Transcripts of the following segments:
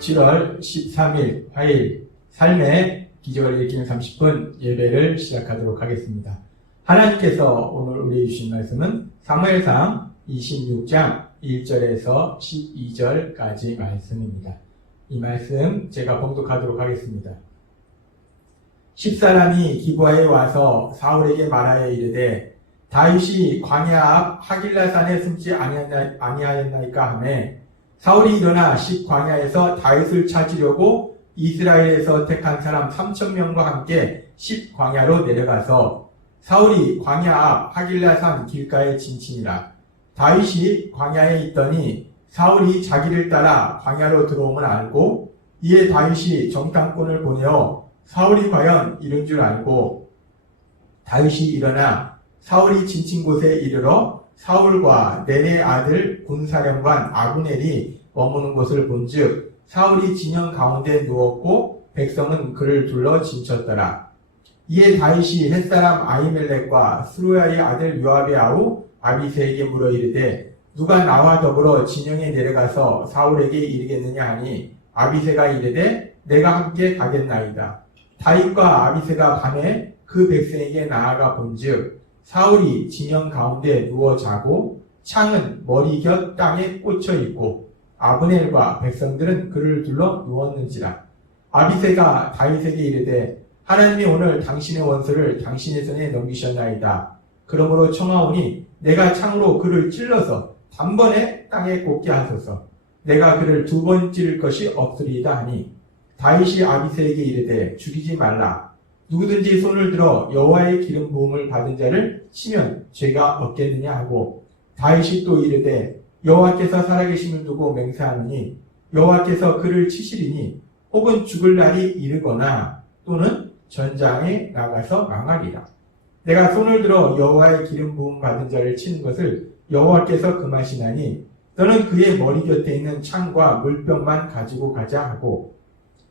7월 13일 화요일 삶의 기적을 읽기는 30분 예배를 시작하도록 하겠습니다. 하나님께서 오늘 우리에게 주신 말씀은 사무엘상 26장 1절에서 12절까지 말씀입니다. 이 말씀 제가 봉독하도록 하겠습니다. 10사람이 기브아에 와서 사울에게 말하여 이르되 다윗이 광야 앞 하길라산에 숨지 아니하였나이까 하매 사울이 일어나 광야에서 다윗을 찾으려고 이스라엘에서 택한 사람 3,000명과 함께 광야로 내려가서 사울이 광야 앞 하길라산 길가에 진치니라. 다윗이 광야에 있더니 사울이 자기를 따라 광야로 들어옴을 알고 이에 다윗이 정탐꾼을 보내어 사울이 과연 이른 줄 알고 다윗이 일어나 사울이 진친 곳에 이르러 사울과 넬의 아들 군사령관 아브넬이 머무는 곳을 본즉 사울이 진영 가운데 누웠고 백성은 그를 둘러 진쳤더라. 이에 다윗이 햇사람 아히멜렉과 스루야의 아들 요압의 아우 아비새에게 물어 이르되 누가 나와 더불어 진영에 내려가서 사울에게 이르겠느냐 하니 아비새가 이르되 내가 함께 가겠나이다. 다윗과 아비새가 밤에 그 백성에게 나아가 본즉 사울이 진영 가운데 누워 자고 창은 머리 곁 땅에 꽂혀 있고 아브넬과 백성들은 그를 둘러 누웠는지라. 아비새가 다윗에게 이르되 하나님이 오늘 당신의 원수를 당신의 손에 넘기셨나이다. 그러므로 청하오니 내가 창으로 그를 찔러서 단번에 땅에 꽂게 하소서. 내가 그를 2번 찌를 것이 없으리이다 하니 다윗이 아비새에게 이르되 죽이지 말라. 누구든지 손을 들어 여호와의 기름 부음을 받은 자를 치면 죄가 없겠느냐 하고 다윗이 또 이르되 여호와께서 살아계심을 두고 맹세하노니 여호와께서 그를 치시리니 혹은 죽을 날이 이르거나 또는 전장에 나가서 망하리라. 내가 손을 들어 여호와의 기름 부음 받은 자를 치는 것을 여호와께서 금하시나니 너는 그의 머리 곁에 있는 창과 물병만 가지고 가자 하고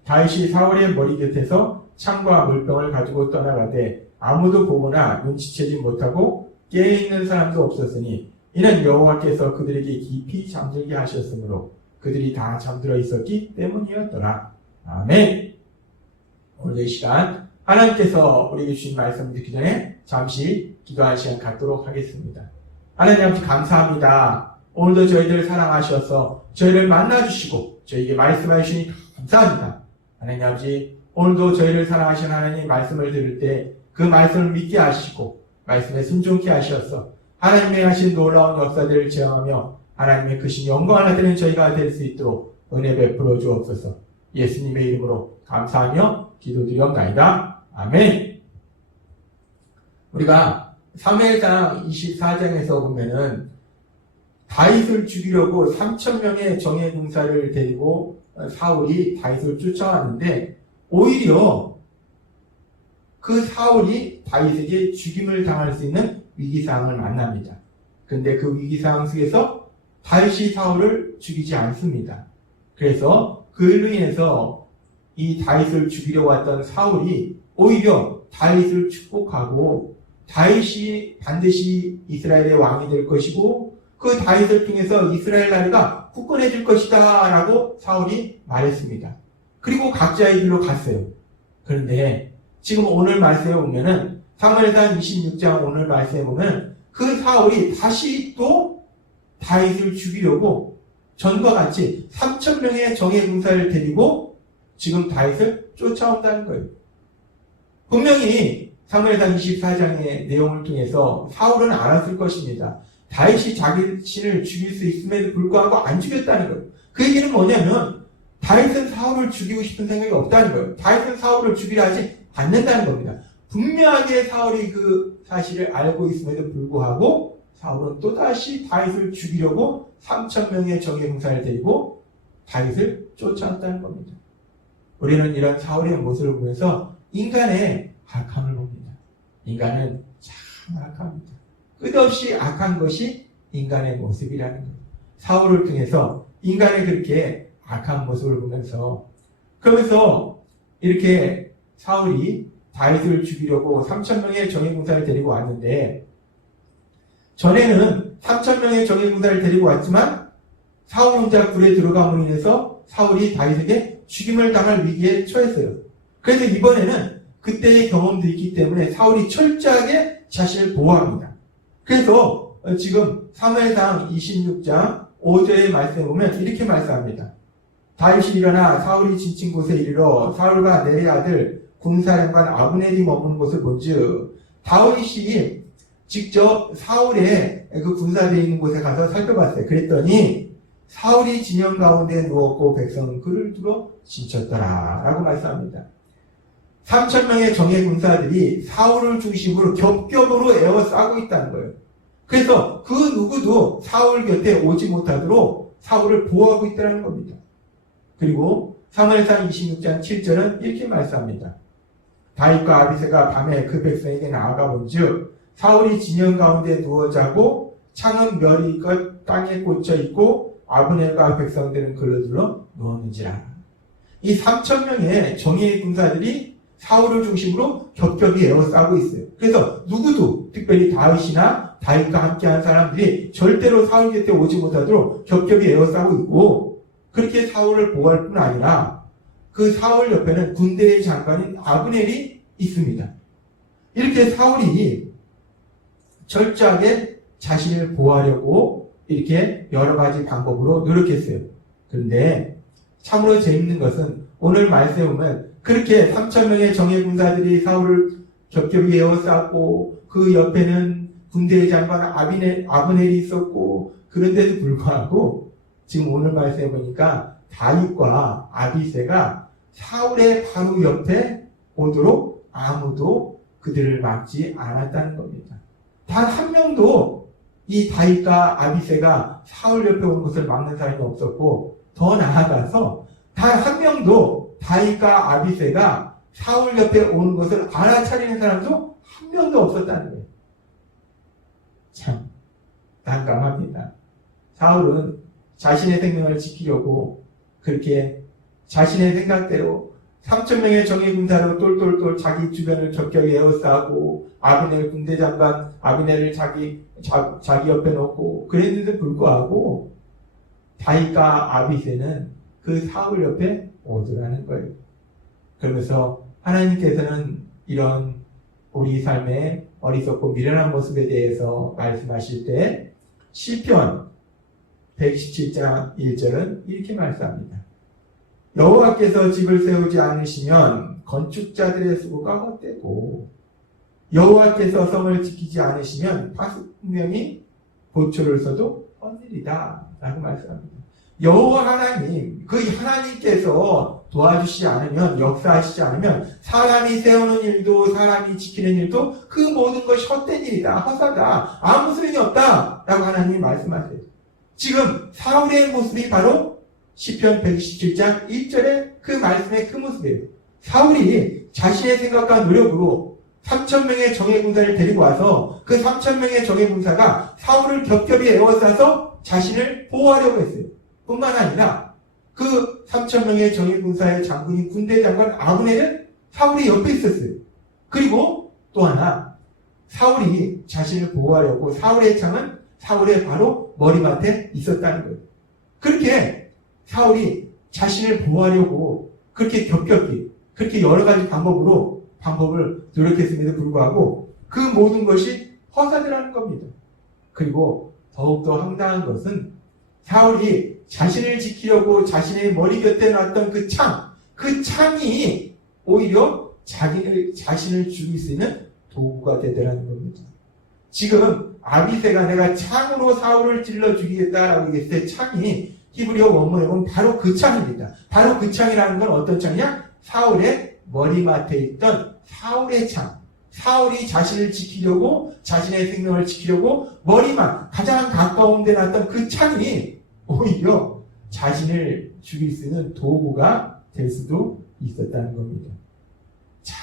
다윗이 사울의 머리 곁에서 창과 물병을 가지고 떠나가되 아무도 보거나 눈치채지 못하고 깨어있는 사람도 없었으니 이는 여호와께서 그들에게 깊이 잠들게 하셨으므로 그들이 다 잠들어 있었기 때문이었더라. 아멘. 오늘 이 시간 하나님께서 우리에게 주신 말씀 듣기 전에 잠시 기도할 시간 갖도록 하겠습니다. 하나님 아버지 감사합니다. 오늘도 저희들을 사랑하셔서 저희를 만나주시고 저희에게 말씀해 주시니 감사합니다. 하나님 아버지 오늘도 저희를 사랑하시는 하나님 말씀을 들을 때 그 말씀을 믿게 하시고 말씀에 순종케 하셔서 하나님의 하신 놀라운 역사들을 체험하며 하나님의 크신 영광 하나 되는 저희가 될 수 있도록 은혜 베풀어 주옵소서. 예수님의 이름으로 감사하며 기도드리옵나이다. 아멘. 우리가 사무엘상 24장에서 보면은 다윗을 죽이려고 3,000명의 정예 군사를 데리고 사울이 다윗을 쫓아왔는데 오히려 그 사울이 다윗에게 죽임을 당할 수 있는 위기상황을 만납니다. 그런데 그 위기상황 속에서 다윗이 사울을 죽이지 않습니다. 그래서 그로 인해서 이 다윗을 죽이려고 했던 사울이 오히려 다윗을 축복하고 다윗이 반드시 이스라엘의 왕이 될 것이고 그 다윗을 통해서 이스라엘 나라가 굳건해질 것이다 라고 사울이 말했습니다. 그리고 각자의 길로 갔어요. 그런데 지금 오늘 말씀에 보면은 사무엘상 26장 오늘 말씀에 보면 그 사울이 다시 또 다윗을 죽이려고 전과 같이 3,000명의 정예 군사를 데리고 지금 다윗을 쫓아온다는 거예요. 분명히 사무엘상 24장의 내용을 통해서 사울은 알았을 것입니다. 다윗이 자신을 죽일 수 있음에도 불구하고 안 죽였다는 거예요. 그 얘기는 뭐냐면 다윗은 사울을 죽이고 싶은 생각이 없다는 거예요. 다윗은 사울을 죽이려 하지 않는다는 겁니다. 분명하게 사울이 그 사실을 알고 있음에도 불구하고 사울은 또다시 다윗을 죽이려고 3,000명의 정예 군사를 데리고 다윗을 쫓아왔다는 겁니다. 우리는 이런 사울의 모습을 보면서 인간의 악함을 봅니다. 인간은 참 악합니다. 끝없이 악한 것이 인간의 모습이라는 거예요. 사울을 통해서 인간의 그렇게 악한 모습을 보면서 그러면서 이렇게 사울이 다윗을 죽이려고 3,000명의 정예 군사를 데리고 왔는데 전에는 3,000명의 정예 군사를 데리고 왔지만 사울 혼자 굴에 들어감으로 인해서 사울이 다윗에게 죽임을 당할 위기에 처했어요. 그래서 이번에는 그때의 경험도 있기 때문에 사울이 철저하게 자신을 보호합니다. 그래서 지금 사무엘상 26장 5절의 말씀에 보면 이렇게 말씀합니다. 다윗이 일어나 사울이 지친 곳에 이르러 사울과 네의 아들 군사령관 아브넬이 머무는 곳을 본즉 다윗이 직접 사울의 그 군사되어 있는 곳에 가서 살펴봤어요. 그랬더니 사울이 진영 가운데 누웠고 백성은 그를 두러 지쳤더라 라고 말씀합니다. 3,000명의 정예 군사들이 사울을 중심으로 겹겹으로 에워싸고 있다는 거예요. 그래서 그 누구도 사울 곁에 오지 못하도록 사울을 보호하고 있다는 겁니다. 그리고 사무엘상 26장 7절은 이렇게 말씀합니다. 다윗과 아비새가 밤에 그 백성에게 나아가 본즉 사울이 진영 가운데 누워 자고 창은 멸이 땅에 꽂혀 있고 아브넬과 백성들은 그를 둘러 누웠는지라. 이 3,000명의 정예의 군사들이 사울을 중심으로 겹겹이 에워싸고 있어요. 그래서 누구도 특별히 다윗이나 다윗과 함께한 사람들이 절대로 사울 곁에 오지 못하도록 겹겹이 에워싸고 있고 그렇게 사울을 보호할 뿐 아니라 그 사울 옆에는 군대의 장관인 아브넬이 있습니다. 이렇게 사울이 철저하게 자신을 보호하려고 이렇게 여러 가지 방법으로 노력했어요. 그런데 참으로 재밌는 것은 오늘 말씀에 보면 그렇게 3,000명의 정예 군사들이 사울을 겹겹이 에워쌌고 그 옆에는 군대의 장관 아브넬이 있었고 그런데도 불구하고 지금 오늘 말씀해 보니까 다윗과 아비새가 사울의 바로 옆에 오도록 아무도 그들을 막지 않았다는 겁니다. 단 한 명도 이 다윗과 아비새가 사울 옆에 온 것을 막는 사람이 없었고 더 나아가서 단 한 명도 다윗과 아비새가 사울 옆에 오는 것을 알아차리는 사람도 한 명도 없었다는 거예요. 참 난감합니다. 사울은 자신의 생명을 지키려고 그렇게 자신의 생각대로 3,000명의 정예 군사로 똘똘똘 자기 주변을 겹겹이 에워싸고 아브넬 군대 장관 아브넬을 자기 옆에 놓고 그랬는데 불구하고 다윗과 아비새는 그 사울 옆에 오더라는 거예요. 그러면서 하나님께서는 이런 우리 삶의 어리석고 미련한 모습에 대해서 말씀하실 때 시편 117장 1절은 이렇게 말씀합니다. 여호와께서 집을 세우지 않으시면 건축자들의 수고가 헛되고 여호와께서 성을 지키지 않으시면 파수꾼명이 보초를 써도 헛일이다 라고 말씀합니다. 여호와 하나님, 그 하나님께서 도와주시지 않으면, 역사하시지 않으면 사람이 세우는 일도 사람이 지키는 일도 그 모든 것이 헛된 일이다, 헛하다, 아무 소용이 없다 라고 하나님이 말씀하세요. 지금 사울의 모습이 바로 시편 117장 1절의 그 말씀의 그 모습이에요. 사울이 자신의 생각과 노력으로 3,000명의 정예군사를 데리고 와서 그 3,000명의 정예군사가 사울을 겹겹이 에워싸서 자신을 보호하려고 했어요. 뿐만 아니라 그 3,000명의 정예군사의 장군인 군대 장관 아브넬은 사울이 옆에 있었어요. 그리고 또 하나 사울이 자신을 보호하려고 사울의 창은 사울의 바로 머리맡에 있었다는 거예요. 그렇게 사울이 자신을 보호하려고 그렇게 겹겹이 그렇게 여러 가지 방법을 노력했음에도 불구하고 그 모든 것이 허사되라는 겁니다. 그리고 더욱더 황당한 것은 사울이 자신을 지키려고 자신의 머리 곁에 놨던 그 창이 오히려 자신을 죽일 수 있는 도구가 되더라는 겁니다. 지금 아비새가 내가 창으로 사울을 찔러 죽이겠다라고 얘기했을 때 창이 히브리어 원문에 보면 바로 그 창입니다. 바로 그 창이라는 건 어떤 창이냐? 사울의 머리맡에 있던 사울의 창. 사울이 자신을 지키려고 자신의 생명을 지키려고 머리만 가장 가까운 데 놨던 그 창이 오히려 자신을 죽일 수 있는 도구가 될 수도 있었다는 겁니다. 참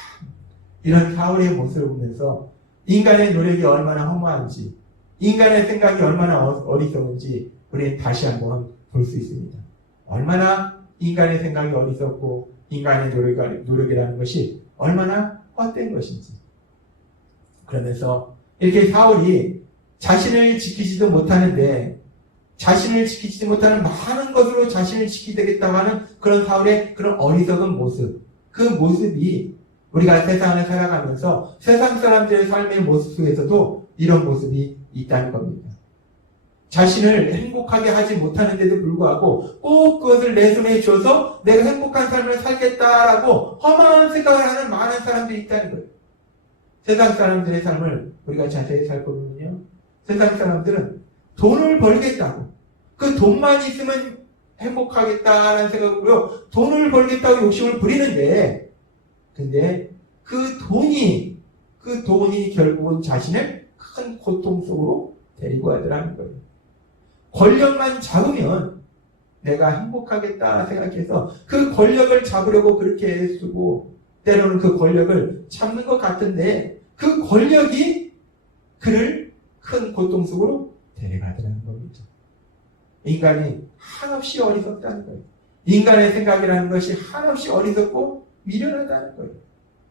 이런 사울의 모습을 보면서 인간의 노력이 얼마나 허무한지 인간의 생각이 얼마나 어리석은지 우리는 다시 한번 볼 수 있습니다. 얼마나 인간의 생각이 어리석고 인간의 노력이라는 것이 얼마나 헛된 것인지. 그러면서 이렇게 사울이 자신을 지키지도 못하는데 자신을 지키지 못하는 많은 것으로 자신을 지키되겠다고 하는 그런 사울의 그런 어리석은 모습, 그 모습이 우리가 세상을 살아가면서 세상 사람들의 삶의 모습 속에서도 이런 모습이 있다는 겁니다. 자신을 행복하게 하지 못하는데도 불구하고 꼭 그것을 내 손에 쥐어서 내가 행복한 삶을 살겠다라고 허망한 생각을 하는 많은 사람들이 있다는 거예요. 세상 사람들의 삶을 우리가 자세히 살펴보면요, 세상 사람들은 돈을 벌겠다고, 그 돈만 있으면 행복하겠다라는 생각으로 돈을 벌겠다고 욕심을 부리는데, 근데 그 돈이 결국은 자신을 큰 고통 속으로 데리고 가더라는 거예요. 권력만 잡으면 내가 행복하겠다 생각해서 그 권력을 잡으려고 그렇게 애쓰고, 때로는 그 권력을 잡는 것 같은데 그 권력이 그를 큰 고통 속으로 데려가더라는 겁니다. 인간이 한없이 어리석다는 거예요. 인간의 생각이라는 것이 한없이 어리석고 미련하다는 거예요.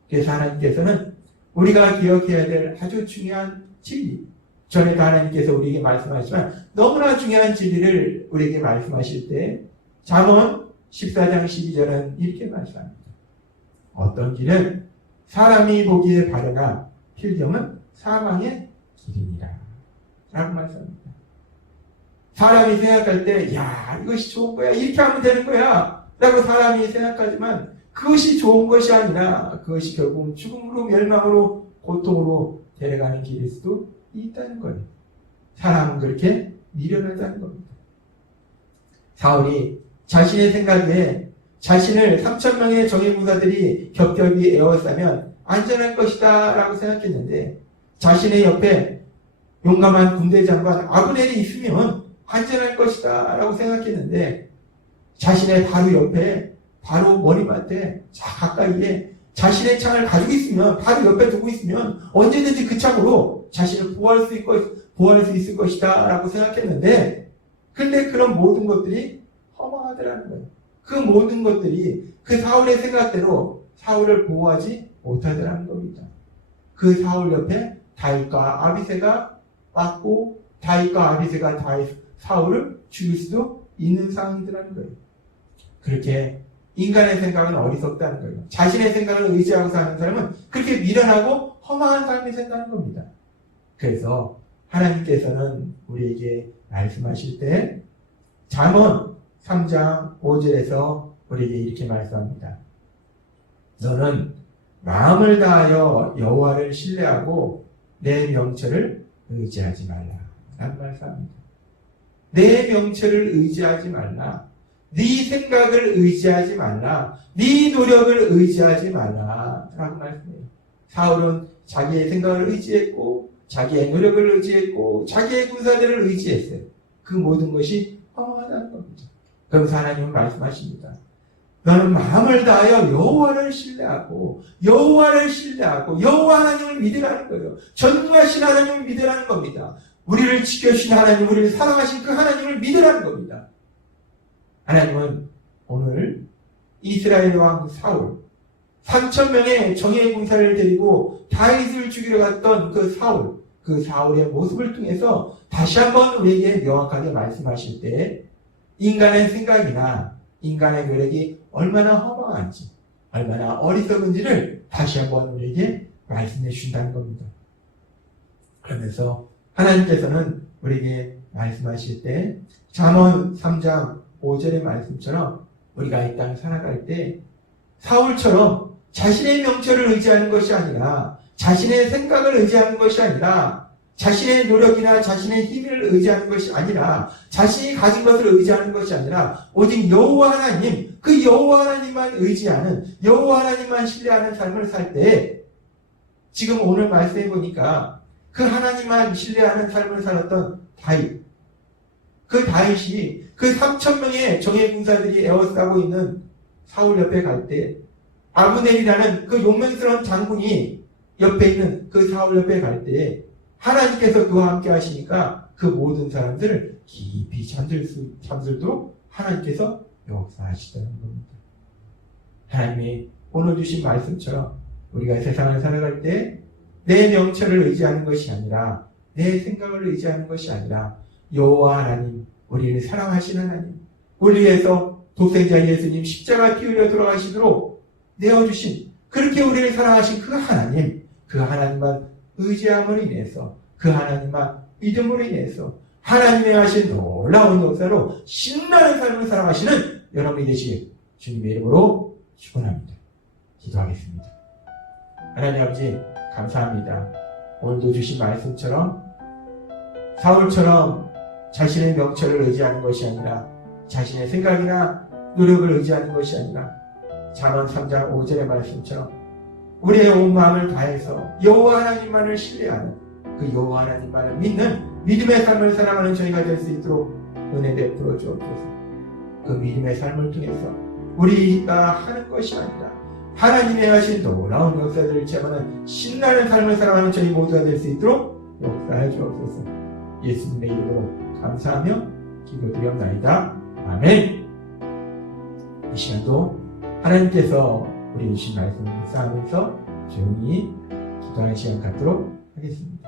그래서 하나님께서는 우리가 기억해야 될 아주 중요한 진리, 전에도 하나님께서 우리에게 말씀하시지만 너무나 중요한 진리를 우리에게 말씀하실 때 잠언 14장 12절은 이렇게 말씀합니다. 어떤 길은 사람이 보기에 바르나 필경은 사망의 길이니라 라고 말씀합니다. 사람이 생각할 때 야, 이것이 좋은 거야, 이렇게 하면 되는 거야 라고 사람이 생각하지만 그것이 좋은 것이 아니라 그것이 결국 죽음으로, 멸망으로, 고통으로 데려가는 길일 수도 있다는 거예요. 사람은 그렇게 미련하다는 겁니다. 사울이 자신의 생각에 자신을 3,000명의 정예군사들이 겹겹이 에워싸면 안전할 것이다 라고 생각했는데, 자신의 옆에 용감한 군대 장관 아브넬이 있으면 안전할 것이다 라고 생각했는데, 자신의 바로 옆에, 바로 머리맡에 가까이에 자신의 창을 가지고 있으면, 바로 옆에 두고 있으면 언제든지 그 창으로 자신을 보호할 수 있을 것이다 라고 생각했는데, 근데 그런 모든 것들이 허망하더라는 거예요. 그 모든 것들이 그 사울의 생각대로 사울을 보호하지 못하더라는 겁니다. 그 사울 옆에 다윗과 아비새가 왔고, 다윗과 아비새가 사울을 죽일 수도 있는 상황이더라는 거예요. 그렇게 인간의 생각은 어리석다는 거예요. 자신의 생각을 의지하고 사는 사람은 그렇게 미련하고 허망한 삶이 된다는 겁니다. 그래서 하나님께서는 우리에게 말씀하실 때 잠언 3장 5절에서 우리에게 이렇게 말씀합니다. 너는 마음을 다하여 여호와를 신뢰하고 내 명철을 의지하지 말라 라는 말씀합니다. 내 명철을 의지하지 말라, 네 생각을 의지하지 말라, 네 노력을 의지하지 말라 라고 말씀해요. 사울은 자기의 생각을 의지했고, 자기의 노력을 의지했고, 자기의 군사들을 의지했어요. 그 모든 것이 허망하다는 겁니다. 그러면서 하나님은 말씀하십니다. 너는 마음을 다하여 여호와를 신뢰하고 여호와 하나님을 믿으라는 거예요. 전능하신 하나님을 믿으라는 겁니다. 우리를 지켜주신 하나님, 우리를 사랑하신 그 하나님을 믿으라는 겁니다. 하나님은 오늘 이스라엘 왕 사울, 3,000명의 정예 군사를 데리고 다윗을 죽이러 갔던 그 사울의 모습을 통해서 다시 한번 우리에게 명확하게 말씀하실 때 인간의 생각이나 인간의 노력이 얼마나 허망한지, 얼마나 어리석은지를 다시 한번 우리에게 말씀해 주신다는 겁니다. 그러면서 하나님께서는 우리에게 말씀하실 때 잠언 3장 5절의 말씀처럼 우리가 이 땅을 살아갈 때 사울처럼 자신의 명철을 의지하는 것이 아니라, 자신의 생각을 의지하는 것이 아니라, 자신의 노력이나 자신의 힘을 의지하는 것이 아니라, 자신이 가진 것을 의지하는 것이 아니라 오직 여호와 하나님, 그 여호와 하나님만 의지하는, 여호와 하나님만 신뢰하는 삶을 살 때, 지금 오늘 말씀해 보니까 그 하나님만 신뢰하는 삶을 살았던 다윗, 그 다윗이 그 3,000명의 정예 군사들이 에워싸고 있는 사울 옆에 갈 때, 아브넬이라는 그 용맹스러운 장군이 옆에 있는 그 사울 옆에 갈 때 하나님께서 그와 함께 하시니까 그 모든 사람들을 깊이 잠들도록 하나님께서 역사하시다는 겁니다. 하나님이 오늘 주신 말씀처럼 우리가 세상을 살아갈 때 내 명철을 의지하는 것이 아니라, 내 생각을 의지하는 것이 아니라 여호와 하나님, 우리를 사랑하시는 하나님, 우리 위해서 독생자 예수님 십자가 피 흘려 돌아가시도록 내어주신, 그렇게 우리를 사랑하신 그 하나님만 의지함으로 인해서, 그 하나님만 믿음으로 인해서 하나님의 하신 놀라운 역사로 신나는 삶을 살아가시는 여러분이 되시길 주님의 이름으로 축원합니다. 기도하겠습니다. 하나님 아버지 감사합니다. 오늘도 주신 말씀처럼 사울처럼 자신의 명철을 의지하는 것이 아니라, 자신의 생각이나 노력을 의지하는 것이 아니라, 잠언 3장 5절의 말씀처럼 우리의 온 마음을 다해서 여호와 하나님만을 신뢰하는, 그 여호와 하나님만을 믿는 믿음의 삶을 살아가는 저희가 될 수 있도록 은혜 베풀어 주옵소서. 그 믿음의 삶을 통해서 우리가 하는 것이 아니라 하나님의 하신 놀라운 역사들을 체험하는 신나는 삶을 살아가는 저희 모두가 될 수 있도록 역사해 주옵소서. 예수님의 이름으로 감사하며 기도드리옵나이다. 아멘. 이 시간도 하나님께서 우리 주신 말씀을 묵상하면서 조용히 기도하는 시간 갖도록 하겠습니다.